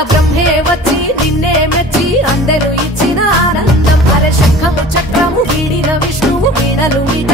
బ్రహ్మే వచ్చి నిన్నే మెచ్చి అందరూ ఇచ్చిన ఆనందం. అరే శంఖము చక్రము వీడిన విష్ణువు వీణలు మీట